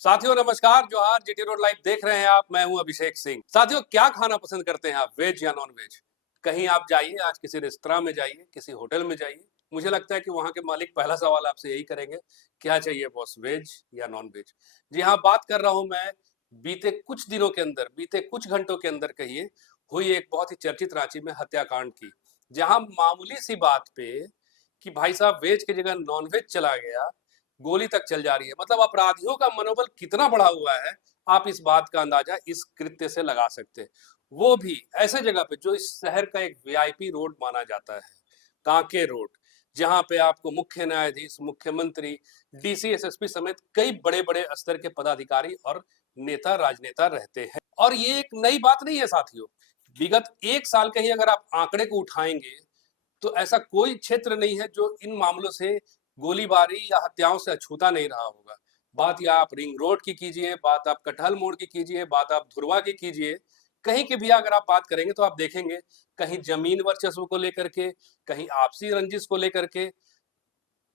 साथियों नमस्कार, जोहार। जीटी रोड लाइव देख रहे हैं आप। मैं हूं अभिषेक सिंह। साथियों, क्या खाना पसंद करते हैं आप, वेज या नॉन वेज? कहीं आप जाइए, आज किसी रेस्तरां में जाइए, किसी होटल में जाइए, मुझे लगता है कि वहां के मालिक पहला सवाल आपसे यही करेंगे, क्या चाहिए बॉस, वेज या नॉन वेज? जी हाँ, बात कर रहा हूं मैं बीते कुछ दिनों के अंदर, बीते कुछ घंटों के अंदर कहिए, हुई एक बहुत ही चर्चित रांची में हत्याकांड की, जहां मामूली सी बात पे कि भाई साहब वेज की जगह नॉन वेज चला गया, गोली तक चल जा रही है। मतलब अपराधियों का मनोबल कितना बढ़ा हुआ है, आप इस बात का अंदाजा इस कृत्य से लगा सकते हैं। वो भी ऐसे जगह पे जो इस शहर का एक वीआईपी रोड माना जाता है, कांके रोड, जहां पे आपको मुख्य न्यायाधीश, मुख्यमंत्री, डीसी, एसएसपी समेत कई बड़े-बड़े स्तर के पदाधिकारी और नेता, राजनेता रहते हैं। और ये एक नई बात नहीं है साथियों। विगत 1 साल के ही अगर आप आंकड़े को उठाएंगे, तो ऐसा कोई क्षेत्र नहीं है जो इन मामलों से, गोलीबारी या हत्याओं से अछूता नहीं रहा होगा। बात या आप रिंग रोड की कीजिए, बात आप कटहल मोड़ की कीजिए, बात आप धुरवा की कीजिए, कहीं की भी अगर आप बात करेंगे तो आप देखेंगे, कहीं जमीन वर्चस्व को लेकर के, कहीं आपसी रंजिश को लेकर के,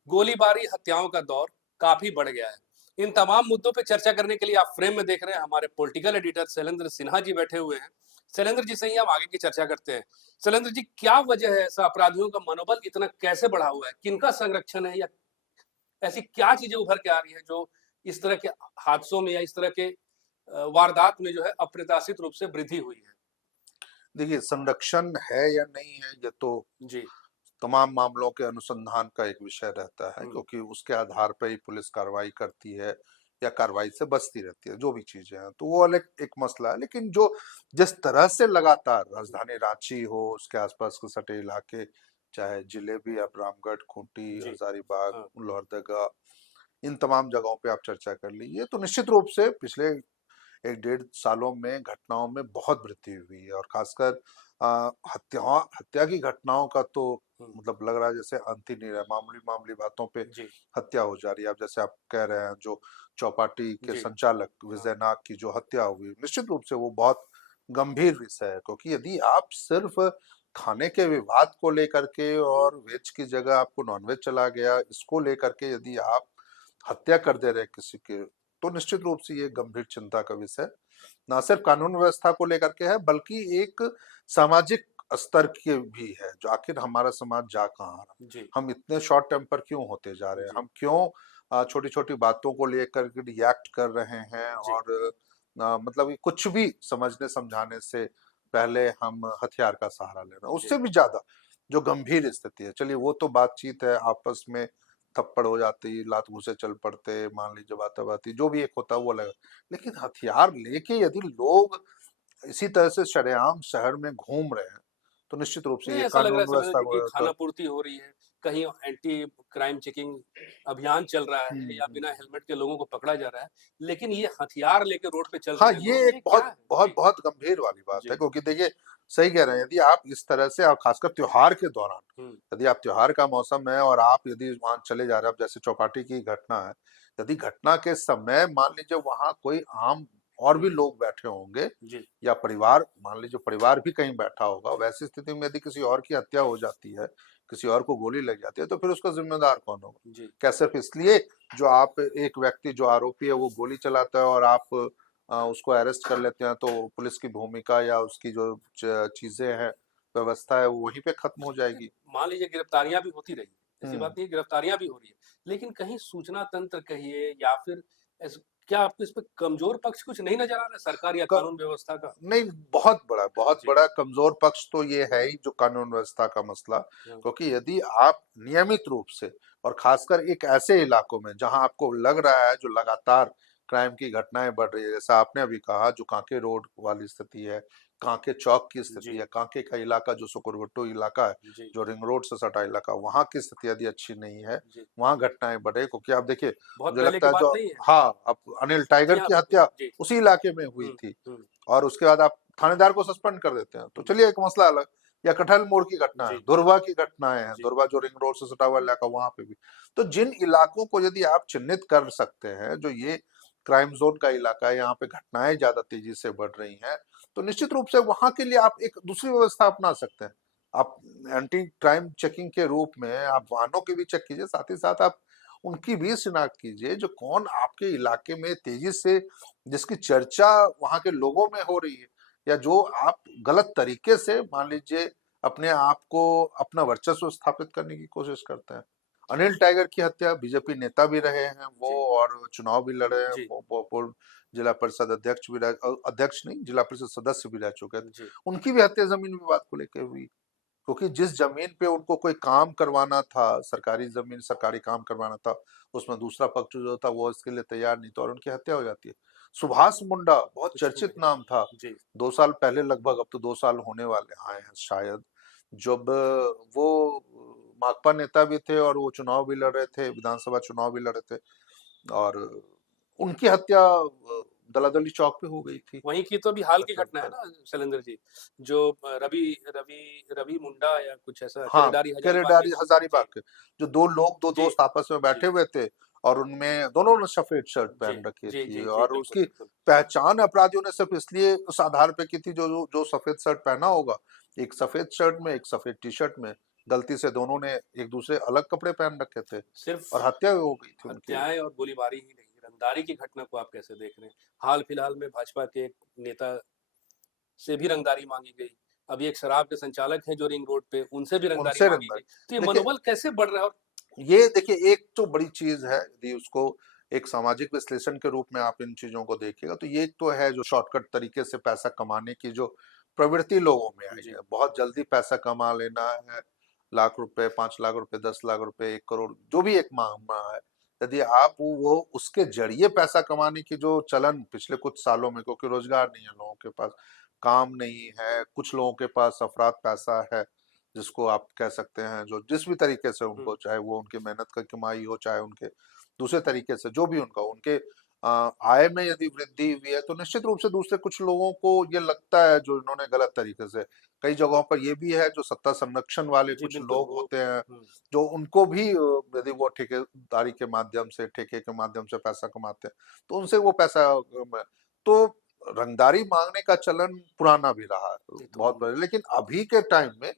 गोलीबारी, हत्याओं का दौर काफी बढ़ गया है। इन तमाम मुद्दों पे चर्चा करने के लिए आप फ्रेम में देख रहे हैं हमारे पॉलिटिकल एडिटर शैलेंद्र सिन्हा जी बैठे हुए हैं। शैलेंद्र जी से ही हम आगे की चर्चा करते हैं। शैलेंद्र जी, क्या वजह है ऐसा, अपराधियों का मनोबल इतना कैसे बढ़ा हुआ है? किनका संरक्षण है, या ऐसी क्या चीजें उभर के आ रही है जो इस तरह के हादसों में या इस तरह के वारदात में जो है अप्रत्याशित रूप से वृद्धि हुई है? देखिए, संरक्षण है या नहीं है, ये तो जी। तमाम मामलों के अनुसंधान का एक विषय रहता है, हुँ। क्योंकि उसके आधार पर ही पुलिस कार्रवाई करती है या कार्रवाई से बचती रहती है, जो भी चीजें हैं, तो वो अलग एक मसला है। लेकिन जो जिस तरह से लगातार राजधानी रांची हो, उसके आसपास के सटे इलाके, चाहे जिलेबी, अब रामगढ़, खूंटी, जी। हजारीबाग, हाँ। लोहरदगा, इन तमाम जगहों पे आप चर्चा कर लीजिए, तो निश्चित रूप से पिछले 1 डेढ़ सालों में घटनाओं में बहुत वृद्धि हुई है। और खासकर हत्या हत्या की घटनाओं का तो हुँ। मतलब लग रहा है जैसे अंत ही नहीं रहा। मामूली मामूली बातों पे जी। हत्या हो जा रही है। अब जैसे आप कह रहे हैं, जो चौपाटी के जी। संचालक हाँ। विजय नाग की जो हत्या हुई, निश्चित रूप से वो बहुत गंभीर विषय है, क्योंकि यदि आप सिर्फ खाने के विवाद को लेकर के और वेज की जगह आपको नॉनवेज चला गया, इसको लेकर के यदि आप हत्या कर दे रहे किसी के, तो निश्चित रूप से ये गंभीर चिंता का विषय ना सिर्फ कानून व्यवस्था को लेकर के है, बल्कि एक सामाजिक स्तर के भी है, जो आखिर हमारा समाज जा कहाँ रहा। जी। हम इतने शॉर्ट टेम्पर क्यों होते जा रहे हैं, जी। हम क्यों छोटी छोटी बातों को लेकर के रिएक्ट कर रहे हैं, जी। और मतलब कि कुछ भी समझने समझाने से पहले हम हथियार का सहारा ले रहे हैं। जी। उससे भी ज्यादा जो गंभीर स्थिति है, चलिए वो तो बातचीत है, आपस में थप्पड़ हो जाती, लात घूंसे चल पड़ते, मान लीजिए बाताबाती, जो भी एक होता है वो अलग। लेकिन हथियार लेके यदि लोग इसी तरह से शरेआम शहर में घूम रहे हैं, तो निश्चित रूप से नहीं, ये ऐसा लग रहा है कानून शैलेंद्र व्यवस्था जी कि को तो। खानापूर्ति हो रही है, कहीं एंटी क्राइम चेकिंग अभियान चल रहा है, या बिना हम्म। हेलमेट के लोगों को पकड़ा जा रहा है, लेकिन ये हथियार लेके रोड पे चल हाँ, रहे हैं ये लोग, एक ये क्या बहुत है? बहुत जी। बहुत गंभीर वाली बात है, जी। क्योंकि देखिए, सही कह रहे हैं, यदि आप इस तरह से, और खासकर त्योहार के दौरान, हुँ। यदि आप त्योहार का मौसम है और आप यदि वहां चले जा रहे हैं, अब जैसे चौपाटी की घटना है, यदि घटना के समय मान लीजिए वहां कोई आम और भी हुँ। लोग बैठे होंगे, जी। या परिवार, मान लीजिए परिवार भी कहीं बैठा होगा, वैसी स्थिति में यदि किसी और की हत्या हो जाती है, किसी और को गोली लग जाती है, तो फिर उसका जिम्मेदार कौन होगा? जी। क्या सिर्फ इसलिए जो आप एक व्यक्ति जो आरोपी है वो गोली चलाता है और आप उसको अरेस्ट कर लेते हैं, तो पुलिस की भूमिका या उसकी जो चीजें हैं, व्यवस्था है, वो वहीं पे खत्म हो नहीं, जाएगी। मान लीजिए गिरफ्तारियां भी होती रही, ऐसी बात हम्म। नहीं है, गिरफ्तारियां भी हो रही है, लेकिन कहीं सूचना तंत्र कहिए या फिर क्या आपको इस पे कमजोर पक्ष कुछ नहीं नजर आ रहा है, सरकार या क, कानून व्यवस्था का? नहीं, बहुत जी। बड़ा कमजोर पक्ष तो ये है ही, जो कानून व्यवस्था का मसला। हाँ। क्योंकि यदि आप नियमित रूप से, और खासकर एक ऐसे इलाकों में जहां आपको लग रहा है जो लगातार क्राइम की घटनाएं बढ़ रही है, जैसा आपने अभी कहा, जो कांके रोड वाली स्थिति है, कांके चौक की स्थिति जी। है, कांके का इलाका जो सुकुरवट्टू इलाका है, जी। जो रिंग रोड से सटा इलाका, वहां की स्थिति यदि अच्छी नहीं है, जी। वहां घटनाएं बढ़े, क्योंकि आप देखिए, बहुत मुझे पहले लगता की है बात जो, नहीं है। हाँ, अब अनिल जी टाइगर हाँ, की बिल्कुल। हत्या जी। उसी इलाके में हुई हुँ। थी, हुँ। और उसके बाद आप थानेदार को सस्पेंड कर देते हैं, तो हुँ। चलिए एक मसला अलग। या कटहल मोड़ की घटना है, जी। दुर्वा की घटनाएं हैं, जी। दुर्वा जो रिंग रोड से सटा हुआ इलाका, वहां पे भी। तो जिन इलाकों को यदि आप चिन्हित कर सकते हैं, जो ये क्राइम जोन का इलाका है, यहाँ पे घटनाएं ज्यादा तेजी से बढ़ रही हैं, तो निश्चित रूप से वहां के लिए आप एक दूसरी व्यवस्था अपना सकते हैं। आप एंटी क्राइम चेकिंग के रूप में आप वाहनों की भी चेक कीजिए, साथ ही साथ आप उनकी भी शिनाख्त कीजिए, जो कौन आपके इलाके में तेजी से जिसकी चर्चा वहां के लोगों में हो रही है, या जो आप गलत तरीके से मान लीजिए अपने आप को अपना वर्चस्व स्थापित करने की कोशिश करते हैं। अनिल टाइगर की हत्या, बीजेपी नेता भी रहे हैं वो, जी और चुनाव भी लड़े हैं, जी पूर्व जिला परिषद अध्यक्ष भी रह, अध्यक्ष नहीं, जिला परिषद सदस्य भी रह चुके थे। जी उनकी भी हत्या जमीन विवाद को लेकर हुई, क्योंकि जिस जमीन पे उनको कोई काम करवाना था, सरकारी जमीन, सरकारी काम करवाना था, उसमें दूसरा पक्ष जो था वो इसके लिए तैयार नहीं था और उनकी हत्या हो जाती है। सुभाष मुंडा बहुत कुछ चर्चित महीने नाम था, जी 2 साल पहले लगभग, अब तो 2 साल होने वाले आए हैं शायद, जब वो माकपा नेता भी थे और वो चुनाव भी लड़ रहे थे, विधानसभा चुनाव भी लड़ रहे थे, और उनकी हत्या दलादली चौक पे हो गई जी थी। वहीं की तो अभी हाल की मतलब घटना है ना शैलेंद्र जी, जो रवि रवि रवि मुंडा या कुछ ऐसा हाँ, केरेडारी हजारीबाग में। केरेडारी जी हजारीबाग के, जो 2 लोग, 2 जी दोस्त आपस में जी बैठे हुए थे, और उनमें दोनों ने सफेद शर्ट जी पहन रखी जी थी, जी जी और बिल्कुल उसकी बिल्कुल पहचान अपराधियों ने सिर्फ इसलिए उस आधार पे की थी, जो सफेद शर्ट पहना होगा, एक सफेद शर्ट में, एक सफेद टी-शर्ट में, गलती से दोनों ने एक दूसरे अलग कपड़े पहन रखे थे, सिर्फ और हत्या हो गई थी उनकी। हत्याएं और गोलीबारी ही नहीं, रंगदारी की घटना को आप कैसे देख रहे हैं? हाल फिलहाल में भाजपा के एक नेता से भी रंगदारी मांगी गई। अभी एक शराब के संचालक हैं जो रिंग रोड पे, उनसे भी रंगदारी उनसे मांगी रंगदारी, गई। तो ये देखिए मनोबल कैसे बढ़ रहा है? और ये देखिए एक तो बड़ी चीज है, यदि उसको एक सामाजिक विश्लेषण के रूप में आप इन चीजों को देखिएगा, तो ये एक तो है जो शॉर्टकट तरीके से पैसा कमाने की जो प्रवृत्ति लोगों में आई जी है, बहुत जल्दी पैसा कमा लेना है, लाख रुपए, 5 लाख रुपए, 10 लाख रुपए, 1 करोड़, जो भी एक मांग है, यदि आप वो उसके जरिए पैसा कमाने की जो चलन पिछले कुछ सालों में, क्योंकि रोजगार नहीं है लोगों के पास, काम नहीं है, कुछ लोगों के पास अफरात पैसा है, जिसको आप कह सकते हैं, जो जिस भी तरीके से हुँ, उनको, चाहे वो उनकी मेहनत का कमाई हो, चाहे उनके दूसरे तरीके से जो भी उनका, उनके आय में यदि वृद्धि हुई है, तो निश्चित रूप से दूसरे कुछ लोगों को ये लगता है, जो इन्होंने गलत तरीके से, कई जगहों पर ये भी है, जो सत्ता संरक्षण वाले जी कुछ बिल्कुल लोग वो होते हैं, हुँ, जो उनको भी यदि वो ठेकेदारी के माध्यम से, ठेके के माध्यम से पैसा कमाते हैं, तो उनसे वो पैसा तो रंगदारी मांगने का चलन पुराना भी रहा है, ये तो बहुत बड़े, लेकिन अभी के टाइम में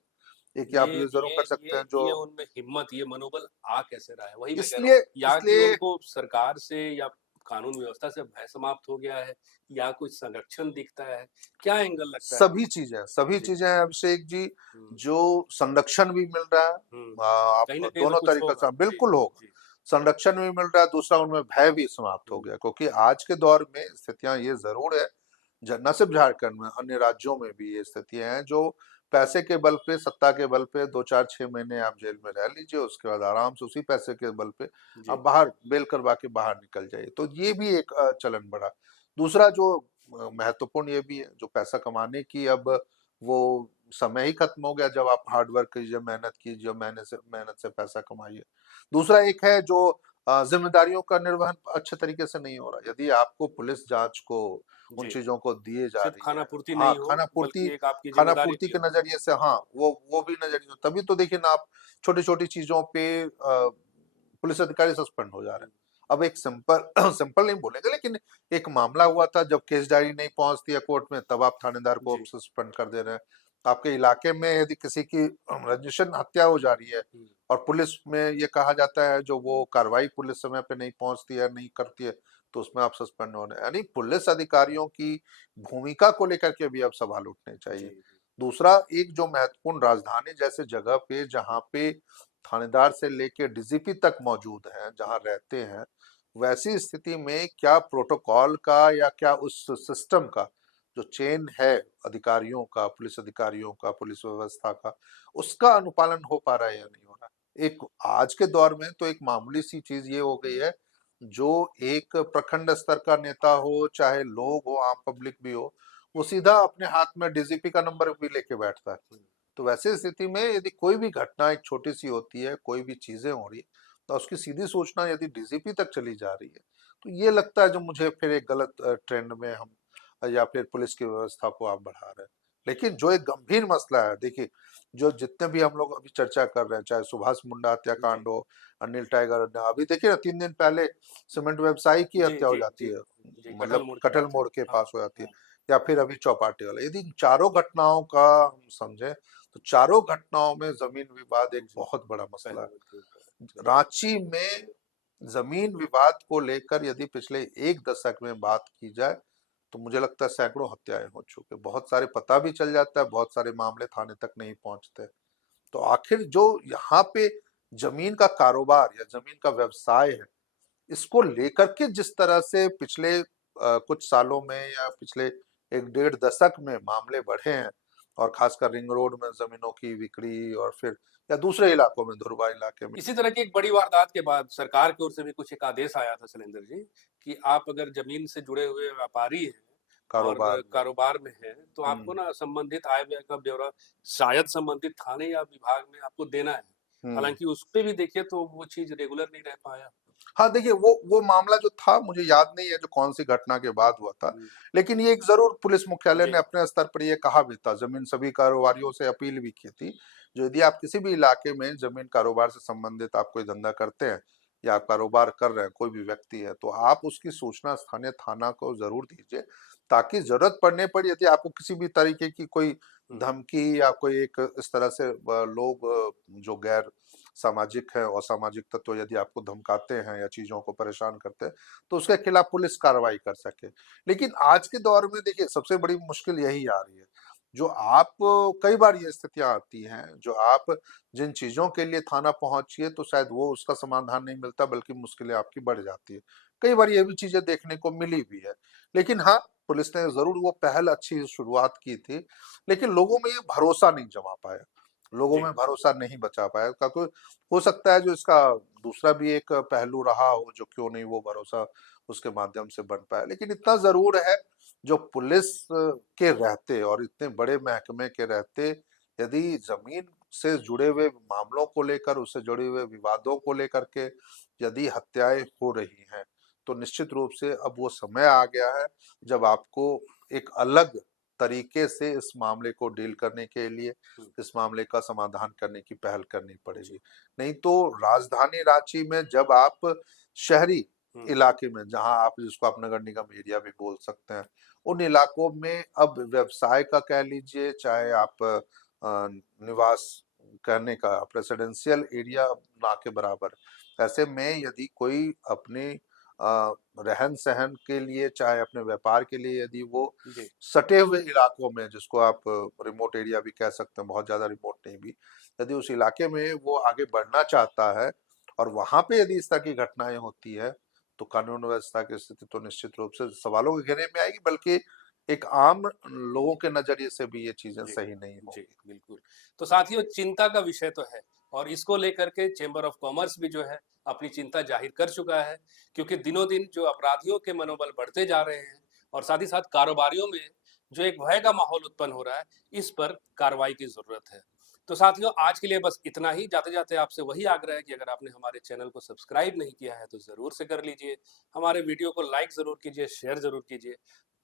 एक ये आप ये जरूर कर सकते हैं, जो ये उनमें हिम्मत, ये मनोबल आ कैसे रहा है? वही मैं कह रहा हूँ, इसलिए या कि इसलिए उनको सरकार से या कानून व्यवस्था से भय समाप्त हो गया है, या कुछ संरक्षण दिखता है? क्या एंगल लगता है आपको? सभी जी, चीजें हैं अभिषेक जी, हुँ, जो संरक्षण भी मिल रहा है, हुँ। आप कहीं न कहीं तो दोनों कुछ तरीके होगा। से जी, बिल्कुल होगा, जी। संरक्षण भी मिल रहा है, दूसरा उनमें भय भी समाप्त हो हुँ, गया, क्योंकि आज के दौर में स्थितियां ये जरूर है, न सिर्फ झारखंड में, अन्य राज्यों में भी ये स्थितियां हैं, जो पैसे के बल पे, सत्ता के बल पे 2 4 6 महीने आप जेल में रह लीजिए, उसके बाद आराम से उसी पैसे के बल पे आप जी, बाहर बेल करवा के बाहर निकल जाइए, तो ये भी एक चलन बढ़ा। दूसरा जो महत्वपूर्ण ये भी है, जो पैसा कमाने की अब वो समय ही खत्म हो गया, जब आप हार्ड वर्क कीजिए, मेहनत कीजिए, मेहनत से पैसा कमाइए। दूसरा एक है जो जिम्मेदारियों का निर्वहन अच्छे तरीके से नहीं हो रहा, यदि आपको पुलिस जांच को उन जी। चीजों को दिए जा सिर्फ़ रही है, खाना-पूर्ति हाँ, नहीं हो, बल्कि एक आपकी खाना ज़िम्मेदारी पूर्ति भी के हो। नजरिए से, हाँ, वो भी नजरिए, तभी तो देखिए ना आप छोटी छोटी चीजों पे पुलिस अधिकारी सस्पेंड हो जा रहे हुँ, हैं। अब एक सिंपल सिंपल नहीं बोलेंगे, लेकिन एक मामला हुआ था, जब केस डायरी नहीं पहुंचती है कोर्ट में, तब आप थानेदार को जी। सस्पेंड कर दे रहे हैं। आपके इलाके में यदि किसी की रंजिशन हत्या हो जा रही है, हुँ, और पुलिस में ये कहा जाता है, जो वो कार्रवाई पुलिस समय पे नहीं पहुंचती है, नहीं करती है, तो उसमें आप सस्पेंड हो रहे हैं, यानी पुलिस अधिकारियों की भूमिका को लेकर के भी अब सवाल उठने जी, चाहिए। जी। दूसरा एक जो महत्वपूर्ण, राजधानी जैसे जगह पे, जहाँ पे थानेदार से लेके डीजीपी तक मौजूद हैं, हुँ, जहाँ रहते हैं, वैसी स्थिति में क्या प्रोटोकॉल का, या क्या उस सिस्टम का जो चेन है अधिकारियों का, पुलिस अधिकारियों का, पुलिस व्यवस्था का, उसका अनुपालन हो पा रहा है या नहीं हो रहा है। एक आज के दौर में तो एक मामूली सी चीज ये हो गई है, जो एक प्रखंड स्तर का नेता हो, चाहे लोग हो, आम पब्लिक भी हो, वो सीधा अपने हाथ में डीजीपी का नंबर भी लेके बैठता है। हुँ। तो वैसे स्थिति में यदि कोई भी घटना एक छोटी सी होती है, कोई भी चीजें हो रही है, तो उसकी सीधी सूचना यदि डीजीपी तक चली जा रही है, तो ये लगता है, जो मुझे फिर एक गलत ट्रेंड में हम, या फिर पुलिस की व्यवस्था को आप बढ़ा रहे हैं। लेकिन जो एक गंभीर मसला है, देखिए, जो जितने भी हम लोग अभी चर्चा कर रहे हैं, चाहे सुभाष मुंडा जी, हत्याकांड हो, अनिल टाइगर, अभी देखिए ना, 3 दिन पहले सीमेंट व्यवसायी की जी, हत्या हो जी, जाती जी, है, जी, कटहल मतलब मोड़ के कटल पास। मोड़ के हाँ, पास हो जाती है, हुँ, या फिर अभी चौपाटी वाला, यदि इन चारों घटनाओं का हम समझे, तो चारों घटनाओं में जमीन विवाद एक जी, बहुत बड़ा मसला पहलू है। के ऊपर। रांची में जमीन विवाद को लेकर यदि पिछले 1 दशक में बात की जाए, तो मुझे लगता है सैकड़ों हत्याएँ हो चुके। बहुत सारे पता भी चल जाता है, बहुत सारे मामले थाने तक नहीं पहुँचते। तो आखिर जो यहाँ पे ज़मीन का कारोबार या ज़मीन का व्यवसाय है, इसको लेकर के जिस तरह से पिछले कुछ सालों में या पिछले 1 डेढ़ दशक में मामले बढ़े हैं और खासकर रिंग रोड में ज़मीनों की बिक्री और फिर या दूसरे इलाकों में, धुरवा इलाके में। इसी तरह की एक बड़ी वारदात के बाद सरकार की ओर से भी कुछ एक आदेश आया था शैलेंद्र जी, कि आप अगर ज़मीन से जुड़े हुए व्यापारी हैं और कारोबार में। कारोबार में हैं, तो आपको हुँ, ना संबंधित आय-व्यय का ब्यौरा शायद संबंधित थाने या विभाग में आपको देना है। हुँ। हालाँकि उसपे भी देखिए तो वो चीज़ रेगुलर नहीं रह पाया। हाँ, देखिए वो मामला जो था मुझे याद नहीं है जो कौन-सी घटना के बाद हुआ था। हुँ, लेकिन ये एक ज़रूर पुलिस मुख्यालय जी। ने अपने स्तर पर ये कहा भी था, ज़मीन सभी कारोबारियों से अपील भी की थी, जो यदि आप किसी भी इलाके में ज़मीन कारोबार से संबंधित आप कोई धंधा करते हैं या आप कारोबार कर रहे हैं, कोई भी व्यक्ति है, तो आप उसकी सूचना स्थानीय थाना को ज़रूर दीजिए, ताकि ज़रूरत पड़ने पर यदि आपको किसी भी तरीके की कोई हुँ, धमकी या कोई एक इस तरह से लोग जो गैर सामाजिक है, असामाजिक तत्व यदि आपको धमकाते हैं या चीज़ों को परेशान करते हैं, तो उसके खिलाफ पुलिस कार्रवाई कर सके। लेकिन आज के दौर में देखिए सबसे बड़ी मुश्किल यही आ रही है, जो आप कई बार ये स्थितियाँ आती हैं, जो आप जिन चीज़ों के लिए थाना पहुँचिए तो शायद वो उसका समाधान नहीं मिलता बल्कि मुश्किलें आपकी बढ़ जाती है। कई बार ये भी चीज़ें देखने को मिली भी है। लेकिन हाँ, पुलिस ने ज़रूर वो पहल अच्छी शुरुआत की थी, लेकिन लोगों में ये भरोसा नहीं जमा पाया। लोगों जी। में भरोसा नहीं बचा पाया क्योंकि हो सकता है जो इसका दूसरा भी एक पहलू रहा हो जो क्यों नहीं वो भरोसा उसके माध्यम से बन पाया। लेकिन इतना ज़रूर है जो पुलिस के रहते और इतने बड़े महकमे के रहते यदि ज़मीन से जुड़े हुए मामलों को लेकर, उससे जुड़े हुए विवादों को लेकर के यदि हत्याएँ हो रही हैं, तो निश्चित रूप से अब वो समय आ गया है जब आपको एक अलग तरीके से इस मामले को डील करने के लिए, हुँ, इस मामले का समाधान करने की पहल करनी जी। पड़ेगी। नहीं तो राजधानी रांची में जब आप शहरी हुँ, इलाके में जहाँ आप जिसको आप नगर निगम एरिया भी बोल सकते हैं, उन इलाकों में अब व्यवसाय का कह लीजिए चाहे आप निवास करने का आप रेसिडेंशियल एरिया ना के बराबर। ऐसे में यदि कोई अपने रहन-सहन के लिए चाहे अपने व्यापार के लिए यदि वो जी। सटे हुए इलाकों में जिसको आप रिमोट एरिया भी कह सकते हैं, बहुत ज़्यादा रिमोट नहीं भी। यदि उस इलाके में वो आगे बढ़ना चाहता है और वहाँ पे यदि इस तरह की घटनाएँ होती है, तो कानून व्यवस्था की स्थिति तो निश्चित रूप से सवालों के घेरे में आएगी बल्कि एक आम लोगों के नज़रिए से भी ये चीज़ें जी, सही नहीं जी, होंगी। बिल्कुल। तो साथियों चिंता का विषय तो है और इसको लेकर के चेंबर ऑफ कॉमर्स भी जो है अपनी चिंता ज़ाहिर कर चुका है, क्योंकि दिनों-दिन जो अपराधियों के मनोबल बढ़ते जा रहे हैं और साथ ही साथ कारोबारियों में जो एक भय का माहौल उत्पन्न हो रहा है, इस पर कार्रवाई की ज़रूरत है। तो साथियों आज के लिए बस इतना ही, जाते-जाते आपसे वही आग्रह है कि अगर आपने हमारे चैनल को सब्सक्राइब नहीं किया है तो ज़रूर से कर लीजिए। हमारे वीडियो को लाइक ज़रूर कीजिए, शेयर ज़रूर कीजिए,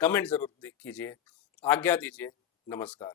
कमेंट ज़रूर कीजिए। आज्ञा दीजिए। नमस्कार।